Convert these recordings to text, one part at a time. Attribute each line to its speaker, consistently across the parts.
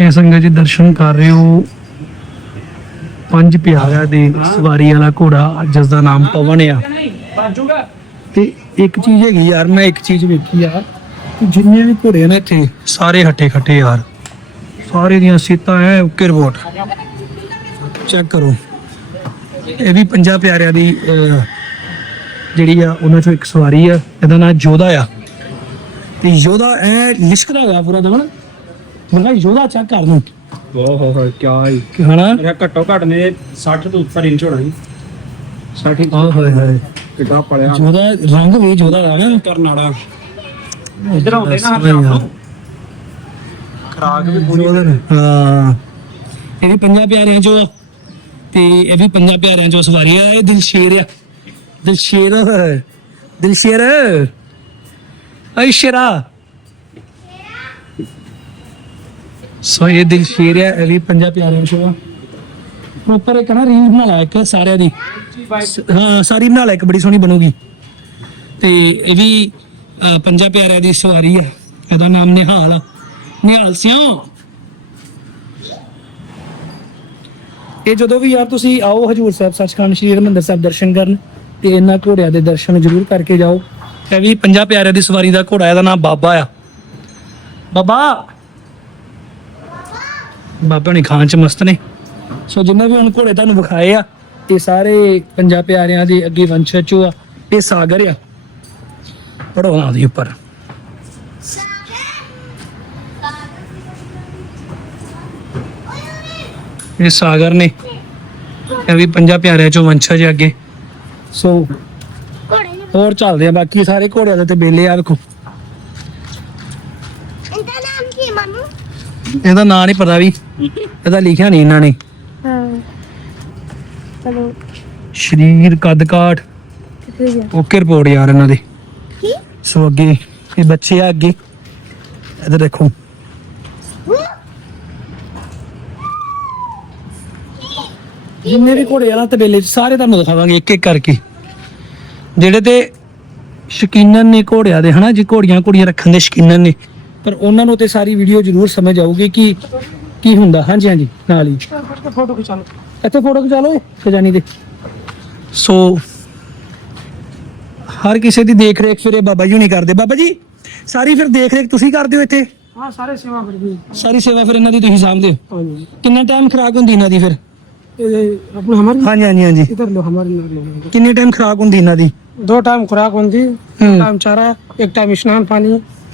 Speaker 1: ਇਹ ਸੰਗਤ ਜੀ ਦਰਸ਼ਨ ਕਰ ਰਹੇ ਹੋ। ਪੰਜ ਪਿਆਰਿਆਂ ਦੇ ਸਵਾਰੀ ਵਾਲਾ ਘੋੜਾ ਜਿਸ ਦਾ ਨਾਮ ਪਵਨ ਆ। ਤੇ ਇੱਕ ਚੀਜ਼ ਹੈਗੀ ਯਾਰ, ਮੈਂ ਇੱਕ ਚੀਜ਼ ਵੇਖੀ ਯਾਰ ਜਿੰਨੇ ਵੀ ਘੋੜੇ ਨੇ ਇੱਥੇ, ਸਾਰੇ ਹੱਟੇ ਖੱਟੇ ਯਾਰ। ਸਾਰੇ ਦੀਆਂ ਸੀਤਾਂ ਐ ਓਕੇ ਰਿਪੋਰਟ ਚੈੱਕ ਕਰੋ। ਇਹ ਵੀ ਪੰਜਾਂ ਪਿਆਰਿਆਂ ਦੀ ਜਿਹੜੀ ਆ, ਉਹਨਾਂ ਚੋਂ ਇੱਕ ਸਵਾਰੀ ਆ, ਇਹਦਾ ਨਾਮ ਜੋਧਾ ਆ। ਤੇ ਯੋਧਾ ਐ ਲਿਸ਼ਕਦਾ ਹੈਗਾ ਪੂਰਾ ਦਮਨ। ਮੈਂ ਯੋਧਾ ਚੈੱਕ ਕਰ ਲੂੰ।
Speaker 2: ਓਹ ਹੋ ਹੋ ਕੀ ਹੈ।
Speaker 1: ਕਿ ਹਨਾ?
Speaker 2: ਮੇਰਾ ਘੱਟੋ ਘੱਟ ਨੇ 60 ਤੋਂ ਉੱਪਰ ਇੰਚ ਹੋਣਾ ਜੀ। 60
Speaker 1: ਓਏ ਹੋਏ ਹੋਏ।
Speaker 2: ਕਿੱਡਾ ਪੜਿਆ।
Speaker 1: ਯੋਧਾ ਰੰਗ ਵੀ ਯੋਧਾ ਦਾ ਨਾ।
Speaker 2: ਕਰਨਾੜਾ। ਇਧਰ ਆਉਂਦੇ ਨਾ
Speaker 1: ਯਾਰ।
Speaker 2: ਖਰਾਕ ਵੀ ਪੂਰੀ
Speaker 1: ਨੇ। ਹਾਂ। ਇਹ ਵੀ ਪੰਜਾਂ ਪਿਆਰਿਆਂ ਚੋਂ ਤੇ ਇਹ ਵੀ ਪੰਜਾਂ ਪਿਆਰਿਆਂ ਚੋਂ ਸਵਾਰੀ ਆ। ਇਹ ਦਿਲਸ਼ੇਰ ਆ। ਦਿਲਸ਼ੇਰ ਦਿਲਸ਼ੇਰ। ഐ ਸ਼ੇਰਾ। ਸੋ ਇਹ ਦਿਲਸ਼ੀਰ ਆ ਇਹ ਵੀ ਪੰਜਾਂ ਪਿਆਰਿਆਂ ਚੋਂ ਆ। ਪ੍ਰੋਪਰ ਇੱਕ ਨਾ ਰੀਲ ਬਣਾ ਲਾ ਇੱਕ ਸਾਰਿਆਂ ਦੀ। ਹਾਂ ਸਾਰੀ ਬਣਾ ਲਾ ਇੱਕ ਬੜੀ ਸੋਹਣੀ ਬਣੂਗੀ। ਤੇ ਇਹ ਵੀ ਅਹ, ਪਿਆਰਿਆਂ ਦੀ ਸਵਾਰੀ ਆ। ਇਹਦਾ ਨਾਮ ਨਿਹਾਲ ਆ। ਨਿਹਾਲ ਸਿਓ ਇਹ ਜਦੋਂ ਵੀ ਯਾਰ ਤੁਸੀਂ ਆਓ ਹਜੂਰ ਸਾਹਿਬ ਸੱਚਖੰਡ ਸ਼੍ਰੀ ਹਰਿਮੰਦਰ ਸਾਹਿਬ ਦਰਸ਼ਨ ਕਰਨ ਤੇ ਇਹਨਾਂ ਘੋੜਿਆਂ ਦੇ ਦਰਸ਼ਨ ਜ਼ਰੂਰ ਕਰਕੇ ਜਾਓ। ਇਹ ਵੀ ਪੰਜਾਂ ਪਿਆਰਿਆਂ ਦੀ ਸਵਾਰੀ ਦਾ ਘੋੜਾ ਇਹਦਾ ਨਾਮ ਬਾਬਾ ਆ। ਬਾਬਾ! ਬਾਬਾ ਨੇ ਖਾਨ ਚ ਮਸਤ ਨੇ। ਸੋ ਜਿੰਨੇ ਵੀ ਹੁਣ ਘੋੜੇ ਤੁਹਾਨੂੰ ਵਿਖਾਏ ਆ ਇਹ ਸਾਰੇ ਪੰਜਾਂ ਪਿਆਰਿਆਂ ਦੇ ਅੱਗੇ ਵੰਸ਼ਜ ਚੋਂ ਆ ਇਹ ਸਾਗਰ ਆ। ਪੜੋ ਨਾ ਦੀ ਉੱਪਰ। ਇਹ ਸਾਗਰ ਨੇ। ਇਹ ਵੀ ਪੰਜਾਂ ਪਿਆਰਿਆਂ ਚੋਂ ਵੰਸ਼ਜ ਆ ਅੱਗੇ। ਸੋ ਹੋਰ ਚੱਲਦੇ ਆ ਬਾਕੀ ਸਾਰੇ ਘੋੜਿਆਂ ਦੇ ਤੇ ਬੇਲੇ ਆ ਵੇਖੋ
Speaker 3: ਇਹਦਾ ਨਾਮ ਕੀ ਮਨੂ
Speaker 1: ਇਹਦਾ ਨਾਂ ਨਹੀਂ ਪਤਾ ਵੀ। ਇਹਦਾ ਲਿਖਿਆ ਨਹੀਂ ਇਹਨਾਂ ਨੇ।
Speaker 3: ਹਾਂ। ਚਲੋ।
Speaker 1: ਸ਼ਰੀਰ ਕੱਦ ਕਾਠ। ਓਕੇ ਰਿਪੋਰਟ ਯਾਰ ਇਹਨਾਂ ਦੇ।
Speaker 3: ਕੀ?
Speaker 1: ਸੋ ਅੱਗੇ ਇਹ ਬੱਚੇ ਆ ਅੱਗੇ। ਇੱਧਰ ਦੇਖੋ। ਜਿੰਨੇ ਵੀ ਘੋੜੇ ਨਾ ਤਬੇਲੇ 'ਚ ਸਾਰੇ ਤੁਹਾਨੂੰ ਦਿਖਾਵਾਂਗੇ ਇੱਕ ਇੱਕ ਕਰਕੇ। ਜਿਹੜੇ ਤੇ ਸ਼ਕੀਨਨ ਨੇ ਘੋੜਿਆਂ ਦੇ ਹਨਾ? ਜੇ ਘੋੜੀਆਂ ਘੋੜੀਆਂ ਰੱਖਣ ਦੇ ਸ਼ਕੀਨਨ ਨੇ। ਪਰ ਉਹਨਾਂ ਨੂੰ ਤੇ ਸਾਰੀ ਵੀਡੀਓ ਜ਼ਰੂਰ ਸਮਝ ਆਊਗੀ ਕਿ ਕੀ ਹੁੰਦਾ। ਹਾਂਜੀ ਹਾਂਜੀ ਨਾਲ ਹੀ।
Speaker 2: ਫੋਟੋ ਖਿਚਾ ਲਓ।
Speaker 1: ਇੱਥੇ ਫੋਟੋ ਖਿਚਾ ਲਓ ਖਜ਼ਾਨੀ ਦੇ। ਸੋ ਹਰ ਕਿਸੇ ਦੀ ਦੇਖ ਰੇਖ ਫਿਰ ਬਾਬਾ ਜੀ ਨਹੀਂ ਕਰਦੇ। ਬਾਬਾ ਜੀ ਸਾਰੀ ਫਿਰ ਦੇਖ ਰੇਖ ਤੁਸੀਂ ਕਰਦੇ ਹੋ ਇੱਥੇ?
Speaker 2: ਹਾਂ ਸਾਰੇ ਸੇਵਾ ਫਿਰ ਜੀ
Speaker 1: ਸਾਰੀ ਸੇਵਾ ਫਿਰ ਇਹਨਾਂ ਦੀ ਤੁਸੀਂ ਸਾਂਭਦੇ ਹੋ?
Speaker 2: ਹਾਂਜੀ।
Speaker 1: ਕਿੰਨਾ ਟਾਈਮ ਖਰਾਕ ਹੁੰਦੀ ਇਹਨਾਂ ਦੀ ਫਿਰ?
Speaker 2: ਇਹ ਆਪਣਾ ਹਮਾਰੀ
Speaker 1: ਹਾਂਜੀ ਹਾਂਜੀ ਹਾਂਜੀ।
Speaker 2: ਇਧਰ ਲੋ ਹਮਾਰੀ ਨਾਲ
Speaker 1: ਕਿੰਨੇ ਟਾਈਮ ਖਰਾਕ ਹੁੰਦੀ ਇਹਨਾਂ ਦੀ?
Speaker 2: ਦੋ ਟਾਈਮ ਖਰਾਕ ਹੁੰਦੀ ਟਾਈਮ ਚਾਰਾ
Speaker 1: ਇੱਕ ਟਾਈਮ ਇਸ਼ਨਾਨ ਪਾਣੀ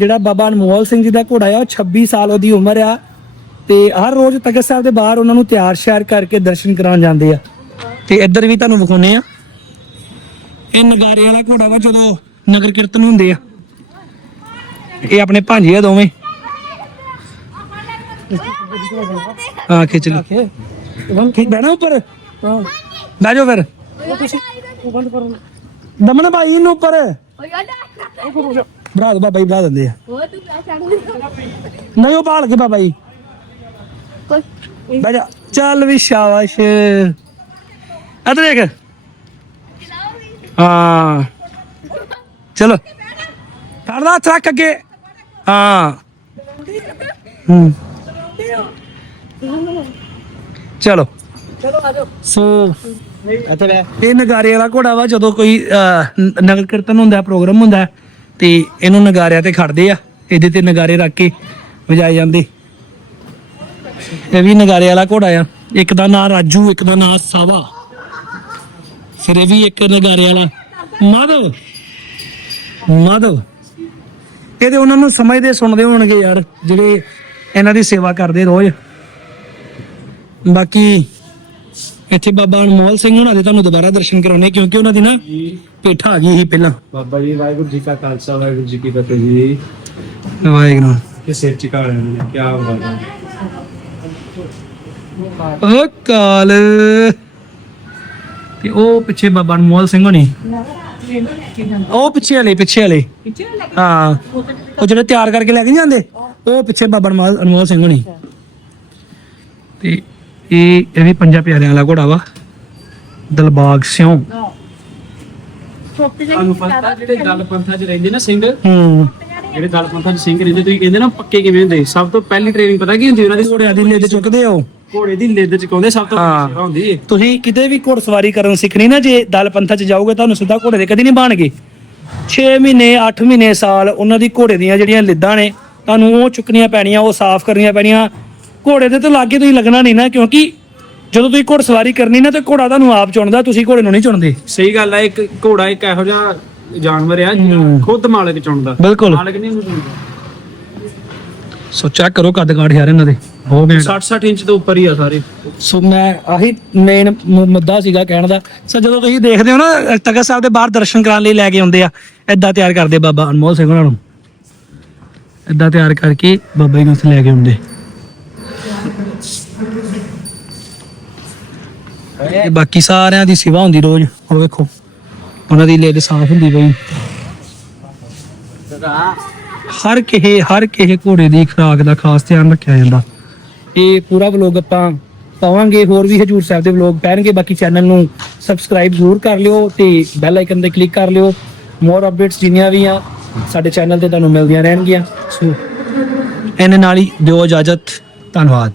Speaker 1: ਜਿਹੜਾ ਬਾਬਾ ਅਨਮੋਲ ਸਿੰਘ ਜੀ ਦਾ ਘੋੜਾ ਆ ਉਹ 26 ਸਾਲ ਉਹਦੀ ਉਮਰ ਆ ਤੇ ਹਰ ਰੋਜ਼ ਤਖਤ ਸਾਹਿਬ ਦੇ ਬਾਹਰ ਉਹਨਾਂ ਨੂੰ ਤਿਆਰ ਸ਼ਿਆਰ ਕਰਕੇ ਦਰਸ਼ਨ ਕਰਾਉਣ ਜਾਂਦੇ ਆ। ਤੇ ਇੱਧਰ ਵੀ ਤੁਹਾਨੂੰ ਵਿਖਾਉਨੇ ਆ। ਇਹ ਨਗਾਰੇ ਵਾਲਾ ਘੋੜਾ ਵਾ ਜਦੋਂ ਨਗਰ ਕੀਰਤਨ ਹੁੰਦੇ ਆ। ਇਹ ਆਪਣੇ ਭਾਂਜੀ ਆ ਦੋਵੇਂ। ਆ ਖਿੱਚ ਲਓ। ਖਿੱਚ ਬੈਣਾ ਉੱਪਰ? ਬਹਿ ਜਾਓ ਫਿਰ। ਦਮਨ ਭਾਈ ਨੂੰ ਉੱਪਰ। ਬਣਾ ਦੋ ਬਾਬਾ ਜੀ ਬਣਾ ਦਿੰਦੇ ਆ।
Speaker 3: ਉਹ ਤੂੰ ਬਣਾ ਨਹੀਂ
Speaker 1: ਉਹ ਭਾਲ ਕੇ ਬਾਬਾ ਜੀ। ਬਹਿ ਜਾ। ਚੱਲ ਵੀ ਸ਼ਾਬਾਸ਼। ਇਧਰ ਦੇਖ। ਹਾਂ। ਚਲੋ। ਫੜਦਾ ਟਰੱਕ ਅੱਗੇ। ਹਾਂ। ਹੂੰ। ਚਲੋ।
Speaker 2: ਚਲੋ ਆ ਜਾਓ
Speaker 1: ਸੋ ਇਹ ਨਗਾਰੇ ਵਾਲਾ ਘੋੜਾ ਵਾ ਜਦੋਂ ਕੋਈ ਨਗਰ ਕੀਰਤਨ ਹੁੰਦਾ ਪ੍ਰੋਗਰਾਮ ਹੁੰਦਾ ਤੇ ਇਹਨੂੰ ਨਗਾਰਿਆਂ ਤੇ ਖੜਦੇ ਆ, ਇਹਦੇ ਤੇ ਨਗਾਰੇ ਰੱਖ ਕੇ ਵਜਾਏ ਜਾਂਦੇ। ਇਹ ਵੀ ਨਗਾਰੇ ਵਾਲਾ ਘੋੜਾ ਆ। ਇੱਕ ਦਾ ਨਾਂ ਰਾਜੂ, ਇੱਕ ਦਾ ਨਾਂ ਸਾਵਾ। ਫਿਰ ਇਹ ਵੀ ਇੱਕ ਨਗਾਰੇ ਵਾਲਾ। ਮਾਧਵ। ਮਾਧਵ। ਇਹਦੇ ਉਹਨਾਂ ਨੂੰ ਸਮਝਦੇ, ਸੁਣਦੇ ਹੋਣਗੇ ਯਾਰ, ਜਿਹੜੇ ਇਹਨਾਂ ਦੀ ਸੇਵਾ ਕਰਦੇ ਰੋਜ਼। ਬਾਕੀ ਇੱਥੇ ਬਾਬਾ ਅਨਮੋਲ ਸਿੰਘ ਹੁਣਾਂ ਦੇ ਤੁਹਾਨੂੰ ਦੁਬਾਰਾ ਦਰਸ਼ਨ ਕਰਾਉਣੇ ਕਿਉਂਕਿ ਉਹਨਾਂ ਦੀ ਨਾ ਪੇਠਾ ਆ ਗਈ ਸੀ ਪਹਿਲਾਂ।
Speaker 2: ਬਾਬਾ ਜੀ ਵਾਹਿਗੁਰੂ ਜੀ ਕਾ ਖਾਲਸਾ ਵਾਹਿਗੁਰੂ ਜੀ ਕੀ ਫਤਿਹ ਜੀ।
Speaker 1: ਵਾਹਿਗੁਰੂ।
Speaker 2: ਕਿ ਸਿਰ ਚਿਕਾ ਰਹੇ ਨੇ ਕੀ ਬਾਤ ਹੈ।
Speaker 1: ਓ ਕਾਲ ਤੇ ਉਹ ਪਿੱਛੇ ਬਾਬਾ ਅਨਮੋਲ ਸਿੰਘ ਹੋਣੀ। ਉਹ ਪਿੱਛੇ ਵਾਲੇ ਪਿੱਛੇ ਵਾਲੇ। ਹਾਂ। ਉਹ ਜਿਹੜੇ ਤਿਆਰ ਕਰਕੇ ਲੈ ਕੇ ਜਾਂਦੇ ਉਹ ਪਿੱਛੇ ਬਾਬਾ ਅਨਮੋਲ ਸਿੰਘ ਹੋਣੀ। ਤੇ ਇਹ ਇਹ ਵੀ ਪੰਜਾਂ ਪਿਆਰਿਆਂ ਵਾਲਾ ਘੋੜਾ ਵਾ ਦਲਬਾਗ ਸਿਉ।
Speaker 2: ਤੁਹਾਨੂੰ ਪਤਾ ਜਿਹੜੇ ਦਲ ਪੰਥਾਂ 'ਚ ਰਹਿੰਦੇ ਨਾ ਸਿੰਘ
Speaker 1: ਹੂੰ।
Speaker 2: ਜਿਹੜੇ ਦਲ ਪੰਥਾਂ 'ਚ ਸਿੰਘ ਰਹਿੰਦੇ ਤੁਸੀਂ ਕਹਿੰਦੇ ਨਾ ਪੱਕੇ ਕਿਵੇਂ ਹੁੰਦੇ? ਸਭ ਤੋਂ ਪਹਿਲੀ ਟ੍ਰੇਨਿੰਗ ਪਤਾ ਕੀ ਹੁੰਦੀ ਉਹਨਾਂ ਦੀ?
Speaker 1: ਘੋੜਿਆਂ ਦੀ ਲਿੱਦ ਚੁੱਕਦੇ ਹੋ।
Speaker 2: ਘੋੜੇ ਦੀ ਲਿੱਦ 'ਚ ਕਾਉਂਦੇ ਸਭ ਤੋਂ
Speaker 1: ਹਾਂ।
Speaker 2: ਪਹਿਲੀ ਸੇਵਾ ਹੁੰਦੀ ਹੈ
Speaker 1: ਤੁਸੀਂ ਕਿਤੇ ਵੀ ਘੋੜਸਵਾਰੀ ਕਰਨ ਸਿੱਖਣੀ ਨਾ ਜੇ ਦਲ ਪੰਥਾ ਚ ਜਾਓਗੇ ਤੁਹਾਨੂੰ ਸਿੱਧਾ ਘੋੜੇ ਦੇ ਕਦੀ ਨਹੀਂ ਬਾਣਗੇ। 6 ਮਹੀਨੇ 8 ਮਹੀਨੇ ਸਾਲ ਉਹਨਾਂ ਦੀ ਘੋੜੇ ਦੀਆਂ ਜਿਹੜੀਆਂ ਲਿੱਦਾਂ ਨੇ ਤੁਹਾਨੂੰ ਉਹ ਚੁੱਕਣੀਆਂ ਪੈਣੀਆਂ ਉਹ ਸਾਫ਼ ਕਰਨੀਆਂ ਪੈਣੀਆਂ ਘੋੜੇ ਦੇ ਤੇ ਲਾਗੇ ਤੁਸੀਂ ਲੱਗਣਾ ਨਹੀਂ ਨਾ ਕਿਉਂਕਿ ਜਦੋਂ ਤੁਸੀਂ ਘੋੜਸਵਾਰੀ ਕਰਨੀ ਨਾ ਤੇ ਘੋੜਾ ਤੁਹਾਨੂੰ ਆਪ ਚੁਣਦਾ ਤੁਸੀਂ ਘੋੜੇ ਨੂੰ ਨਹੀਂ ਚੁਣਦੇ।
Speaker 2: ਸਹੀ ਗੱਲ ਹੈ ਇੱਕ ਘੋੜਾ ਇੱਕ ਇਹੋ ਜਿਹਾ ਜਾਨਵਰ ਆ ਜਿਹੜਾ ਖੁਦ ਮਾਲਕ ਚੁਣਦਾ।
Speaker 1: ਬਿਲਕੁਲ।
Speaker 2: ਮਾਲਕ ਨਹੀਂ ਉਹਨੂੰ ਚੁਣਦਾ
Speaker 1: ਸੋ ਚੈੱਕ ਕਰੋ ਕੱਦ ਕਾਠ ਯਾਰ ਇਹਨਾਂ ਦੇ। ਹੋ ਗਏ
Speaker 2: 60 60 ਇੰਚ ਤੋਂ ਉੱਪਰ ਹੀ ਆ ਸਾਰੇ।
Speaker 1: ਸੋ ਮੈਂ ਆਹੀ ਮੇਨ ਮੁੱਦਾ ਸੀਗਾ ਕਹਿਣ ਦਾ। ਸੋ ਜਦੋਂ ਤੁਸੀਂ ਦੇਖਦੇ ਹੋ ਨਾ ਤਖਤ ਸਾਹਿਬ ਦੇ ਬਾਹਰ ਦਰਸ਼ਨ ਕਰਾਉਣ ਲਈ ਲੈ ਕੇ ਆਉਂਦੇ ਆ ਏਦਾਂ ਤਿਆਰ ਕਰਦੇ ਬਾਬਾ ਅਨਮੋਲ ਸਿੰਘ ਉਹਨਾਂ ਨੂੰ। ਏਦਾਂ ਤਿਆਰ ਕਰਕੇ ਬਾਬਾ ਜੀ ਨੂੰ ਉੱਥੇ ਲੈ ਕੇ ਆਉਂਦੇ। ਇਹ ਬਾਕੀ ਸਾਰਿਆਂ ਦੀ ਸਿਵਾ ਹੁੰਦੀ ਰੋਜ਼। ਉਹ ਵੇਖੋ, ਉਹਨਾਂ ਦੀ ਲਿੱਦ ਸਾਫ਼ ਹੁੰਦੀ ਪਈ। ਹਰ ਕਿਸੇ ਹਰ ਕਿਸੇ ਘੋੜੇ ਦੀ ਖੁਰਾਕ ਦਾ ਖਾਸ ਧਿਆਨ ਰੱਖਿਆ ਜਾਂਦਾ। ਇਹ ਪੂਰਾ ਵਲੋਗ ਆਪਾਂ ਪਾਵਾਂਗੇ, ਹੋਰ ਵੀ ਹਜੂਰ ਸਾਹਿਬ ਦੇ ਵਲੋਗ ਪੈਣਗੇ। ਬਾਕੀ ਚੈਨਲ ਨੂੰ ਸਬਸਕ੍ਰਾਈਬ ਜ਼ਰੂਰ ਕਰ ਲਿਓ ਤੇ ਬੈਲ ਆਈਕਨ ਤੇ ਕਲਿੱਕ ਕਰ ਲਿਓ। ਮੋਰ ਅਪਡੇਟਸ ਜਿੰਨੀਆਂ ਵੀ ਆ, ਸਾਡੇ ਚੈਨਲ ਤੇ ਤੁਹਾਨੂੰ ਮਿਲਦੀਆਂ ਰਹਿਣਗੀਆਂ। ਸੋ ਇਹਨੇ ਨਾਲ ਹੀ ਦਿਓ ਇਜਾਜ਼ਤ। ਧੰਨਵਾਦ।